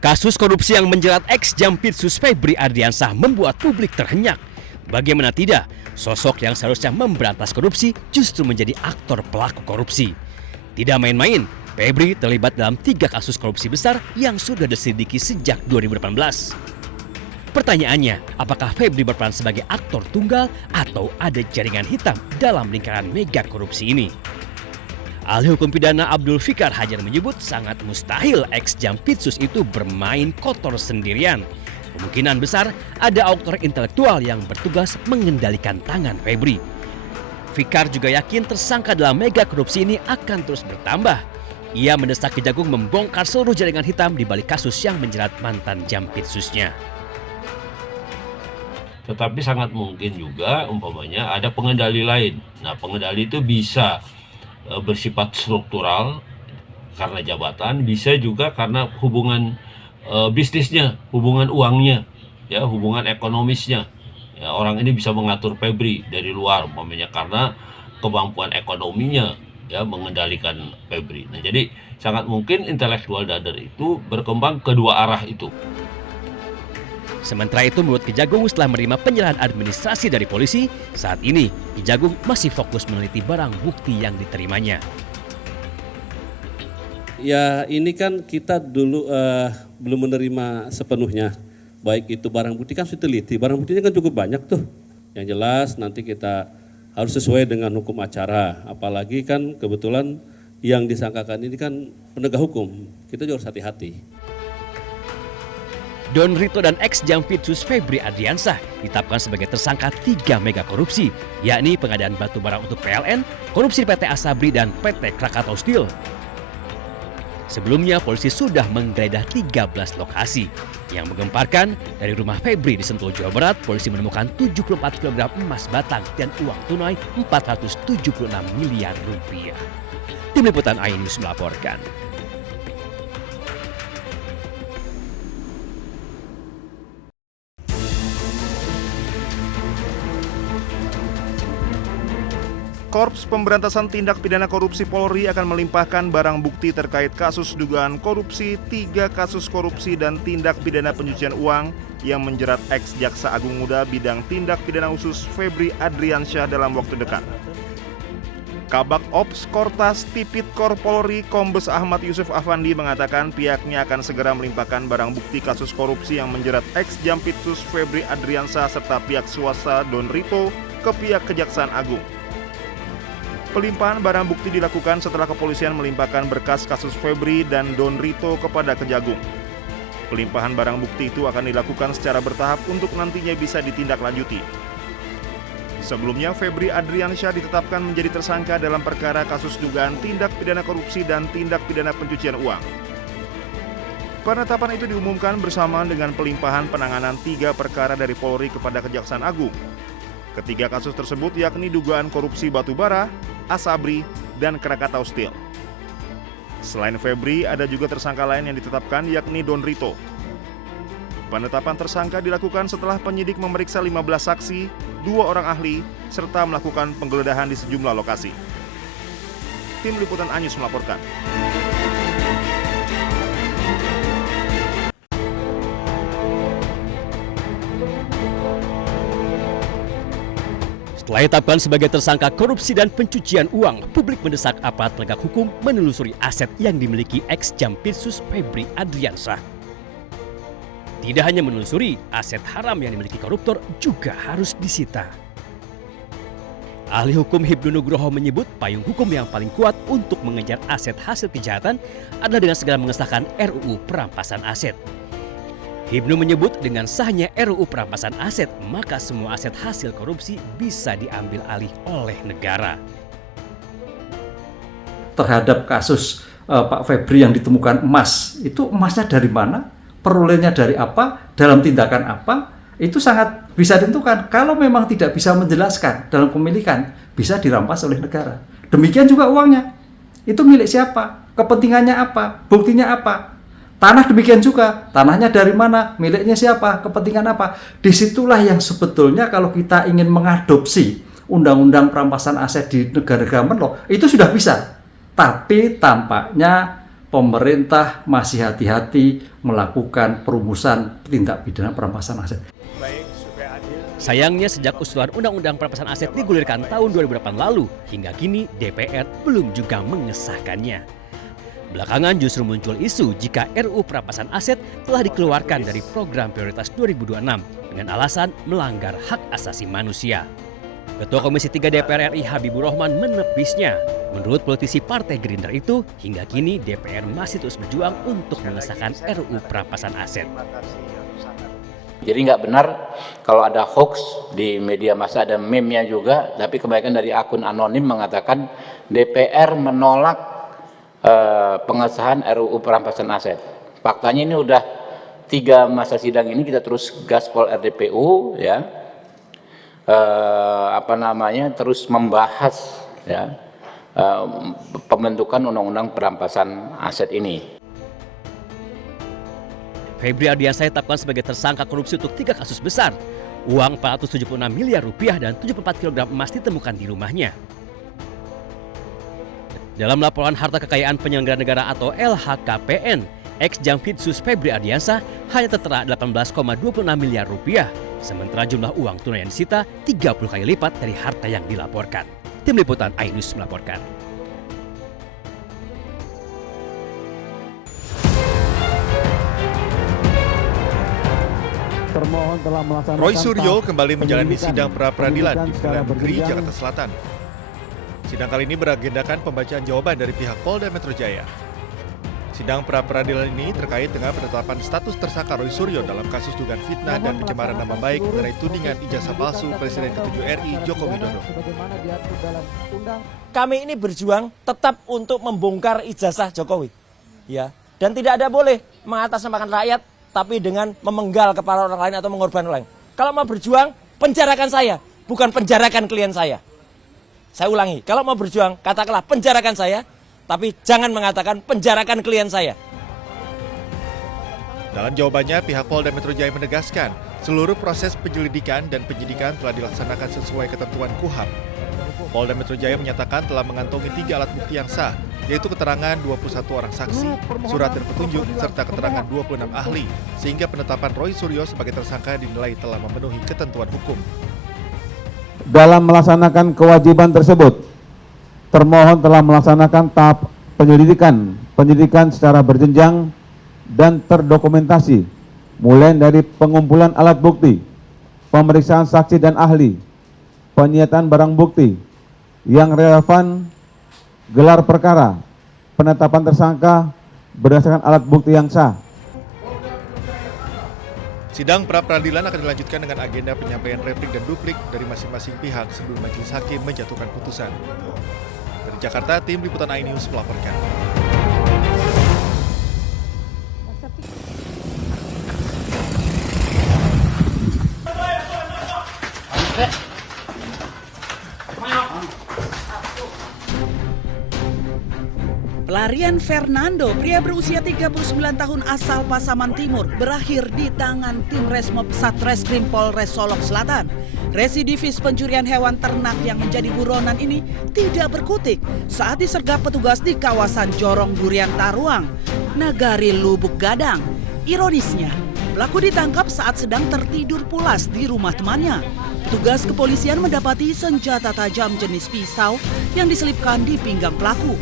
Kasus korupsi yang menjerat ex-Jampitsus Febri Ardiansah membuat publik terhenyak. Bagaimana tidak, sosok yang seharusnya memberantas korupsi justru menjadi aktor pelaku korupsi. Tidak main-main, Febri terlibat dalam 3 kasus korupsi besar yang sudah diselidiki sejak 2018. Pertanyaannya, apakah Febri berperan sebagai aktor tunggal atau ada jaringan hitam dalam lingkaran mega korupsi ini? Ahli hukum pidana Abdul Fikar Hajar menyebut sangat mustahil ex-Jampitsus itu bermain kotor sendirian. Kemungkinan besar ada aktor intelektual yang bertugas mengendalikan tangan Febri. Fikar juga yakin tersangka dalam mega korupsi ini akan terus bertambah. Ia mendesak Kejagung membongkar seluruh jaringan hitam di balik kasus yang menjerat mantan Jampitsusnya. Tetapi sangat mungkin juga umpamanya ada pengendali lain. Nah, pengendali itu bisa bersifat struktural karena jabatan, bisa juga karena hubungan bisnisnya, hubungan uangnya, ya, hubungan ekonomisnya. Ya, orang ini bisa mengatur Febri dari luar umpamanya karena kemampuan ekonominya, ya, mengendalikan Febri. Nah, jadi sangat mungkin intelektual dader itu berkembang kedua arah itu. Sementara itu menurut Kejagung setelah menerima penyerahan administrasi dari polisi, saat ini Kejagung masih fokus meneliti barang bukti yang diterimanya. Ya ini kan kita dulu belum menerima sepenuhnya, baik itu barang bukti kan sudah teliti, barang buktinya kan cukup banyak tuh. Yang jelas nanti kita harus sesuai dengan hukum acara, apalagi kan kebetulan yang disangkakan ini kan penegak hukum, kita juga harus hati-hati. Don Rito dan ex-Jampitsus Febri Ardiansah ditetapkan sebagai tersangka 3 mega korupsi, yakni pengadaan batu bara untuk PLN, korupsi PT Asabri dan PT Krakatau Steel. Sebelumnya polisi sudah menggeledah 13 lokasi. Yang menggemparkan, dari rumah Febri di Sentul, Jawa Barat, polisi menemukan 74 kg emas batang dan uang tunai 476 miliar rupiah. Tim Liputan iNews melaporkan. Korps Pemberantasan Tindak Pidana Korupsi Polri akan melimpahkan barang bukti terkait kasus dugaan korupsi, 3 kasus korupsi dan tindak pidana pencucian uang yang menjerat ex-Jaksa Agung Muda bidang tindak pidana khusus Febri Ardiansyah dalam waktu dekat. Kabak Ops Kortas Tipikor Polri Kombes Ahmad Yusuf Afandi mengatakan pihaknya akan segera melimpahkan barang bukti kasus korupsi yang menjerat ex-Jampitsus Febri Ardiansyah serta pihak swasta Don Rito ke pihak Kejaksaan Agung. Pelimpahan barang bukti dilakukan setelah kepolisian melimpahkan berkas kasus Febri dan Don Rito kepada Kejagung. Pelimpahan barang bukti itu akan dilakukan secara bertahap untuk nantinya bisa ditindaklanjuti. Sebelumnya, Febri Ardiansyah ditetapkan menjadi tersangka dalam perkara kasus dugaan tindak pidana korupsi dan tindak pidana pencucian uang. Penetapan itu diumumkan bersamaan dengan pelimpahan penanganan 3 perkara dari Polri kepada Kejaksaan Agung. Ketiga kasus tersebut yakni dugaan korupsi batu bara, Asabri, dan Krakatau Steel. Selain Febri, ada juga tersangka lain yang ditetapkan yakni Don Rito. Penetapan tersangka dilakukan setelah penyidik memeriksa 15 saksi, 2 orang ahli, serta melakukan penggeledahan di sejumlah lokasi. Tim Liputan iNews melaporkan. Setelah ditetapkan sebagai tersangka korupsi dan pencucian uang, publik mendesak aparat penegak hukum menelusuri aset yang dimiliki ex-Jampitsus Febri Ardiansyah. Tidak hanya menelusuri, aset haram yang dimiliki koruptor juga harus disita. Ahli hukum Hibnu Nugroho menyebut payung hukum yang paling kuat untuk mengejar aset hasil kejahatan adalah dengan segera mengesahkan RUU Perampasan Aset. Hibnu menyebut dengan sahnya RUU Perampasan Aset, maka semua aset hasil korupsi bisa diambil alih oleh negara. Terhadap kasus Pak Febri yang ditemukan emas, itu emasnya dari mana? Perolehnya dari apa? Dalam tindakan apa? Itu sangat bisa ditentukan. Kalau memang tidak bisa menjelaskan dalam pemilikan, bisa dirampas oleh negara. Demikian juga uangnya. Itu milik siapa? Kepentingannya apa? Buktinya apa? Tanah demikian juga, tanahnya dari mana, miliknya siapa, kepentingan apa. Disitulah yang sebetulnya kalau kita ingin mengadopsi undang-undang perampasan aset di negara government law, itu sudah bisa. Tapi tampaknya pemerintah masih hati-hati melakukan perumusan tindak pidana perampasan aset. Sayangnya sejak usulan Undang-Undang Perampasan Aset digulirkan tahun 2008 lalu, hingga kini DPR belum juga mengesahkannya. Belakangan justru muncul isu jika RUU Perampasan Aset telah dikeluarkan dari program prioritas 2026 dengan alasan melanggar hak asasi manusia. Ketua Komisi 3 DPR RI Habibur Rahman menepisnya. Menurut politisi Partai Gerindra itu, hingga kini DPR masih terus berjuang untuk mengesahkan RUU Perampasan Aset. Jadi nggak benar kalau ada hoax di media massa, ada meme-nya juga, tapi kebanyakan dari akun anonim mengatakan DPR menolak pengesahan RUU Perampasan Aset. Faktanya ini udah 3 masa sidang ini kita terus gaspol RDPU ya. Terus membahas ya pembentukan undang-undang perampasan aset ini. Febri Ardiansyah ditetapkan sebagai tersangka korupsi untuk 3 kasus besar. Uang 476 miliar rupiah dan 74 kg emas ditemukan di rumahnya. Dalam laporan harta kekayaan penyelenggara negara atau LHKPN, ex-Jampitsus Febri Ardiansyah hanya tertera 18,26 miliar rupiah. Sementara jumlah uang tunai yang disita 30 kali lipat dari harta yang dilaporkan. Tim Liputan iNews melaporkan. Roy Suryo kembali menjalani sidang pra-peradilan di Pengadilan Negeri Jakarta Selatan. Sidang kali ini beragendakan pembacaan jawaban dari pihak Polda Metro Jaya. Sidang pra-peradilan ini terkait dengan penetapan status tersangka Roy Suryo dalam kasus dugaan fitnah dan pencemaran nama baik mengenai tudingan ijazah palsu Presiden ke-7 RI Joko Widodo. Kami ini berjuang tetap untuk membongkar ijazah Jokowi, ya, dan tidak ada boleh mengatasnamakan rakyat, tapi dengan memenggal kepala orang lain atau mengorbankan orang lain. Kalau mau berjuang, penjarakan saya, bukan penjarakan klien saya. Saya ulangi, kalau mau berjuang, katakanlah penjarakan saya, tapi jangan mengatakan penjarakan klien saya. Dalam jawabannya, pihak Polda Metro Jaya menegaskan seluruh proses penyelidikan dan penyidikan telah dilaksanakan sesuai ketentuan KUHAP. Polda Metro Jaya menyatakan telah mengantongi 3 alat bukti yang sah, yaitu keterangan 21 orang saksi, surat dan petunjuk, serta keterangan 26 ahli, sehingga penetapan Roy Suryo sebagai tersangka dinilai telah memenuhi ketentuan hukum. Dalam melaksanakan kewajiban tersebut, termohon telah melaksanakan tahap penyidikan secara berjenjang dan terdokumentasi, mulai dari pengumpulan alat bukti, pemeriksaan saksi dan ahli, penyitaan barang bukti yang relevan, gelar perkara, penetapan tersangka berdasarkan alat bukti yang sah. Sidang pra-peradilan akan dilanjutkan dengan agenda penyampaian replik dan duplik dari masing-masing pihak sebelum majelis hakim menjatuhkan putusan. Dari Jakarta, tim Liputan iNews melaporkan. Pelarian Fernando, pria berusia 39 tahun asal Pasaman Timur, berakhir di tangan tim Resmob Satreskrim Polres Solok Selatan. Residivis pencurian hewan ternak yang menjadi buronan ini tidak berkutik saat disergap petugas di kawasan Jorong Durian Taruang, Nagari Lubuk Gadang. Ironisnya, pelaku ditangkap saat sedang tertidur pulas di rumah temannya. Petugas kepolisian mendapati senjata tajam jenis pisau yang diselipkan di pinggang pelaku.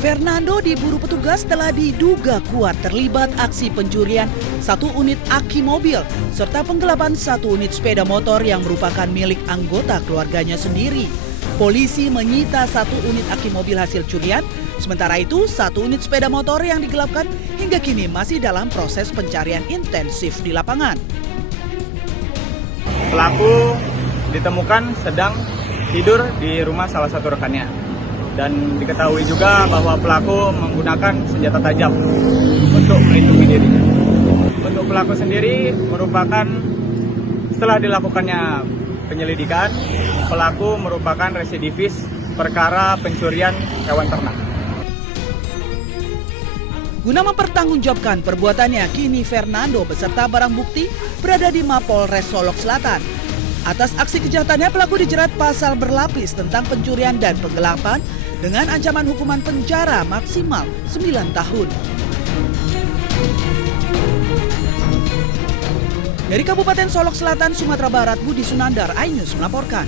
Fernando diburu petugas setelah diduga kuat terlibat aksi pencurian 1 unit aki mobil serta penggelapan 1 unit sepeda motor yang merupakan milik anggota keluarganya sendiri. Polisi menyita 1 unit aki mobil hasil curian, sementara itu 1 unit sepeda motor yang digelapkan hingga kini masih dalam proses pencarian intensif di lapangan. Pelaku ditemukan sedang tidur di rumah salah satu rekannya. Dan diketahui juga bahwa pelaku menggunakan senjata tajam untuk melindungi diri. Untuk pelaku sendiri merupakan, setelah dilakukannya penyelidikan, pelaku merupakan residivis perkara pencurian hewan ternak. Guna mempertanggungjawabkan perbuatannya, kini Fernando beserta barang bukti berada di Mapolres Solok Selatan. Atas aksi kejahatannya, pelaku dijerat pasal berlapis tentang pencurian dan penggelapan dengan ancaman hukuman penjara maksimal 9 tahun. Dari Kabupaten Solok Selatan, Sumatera Barat, Budi Sunandar, iNews melaporkan.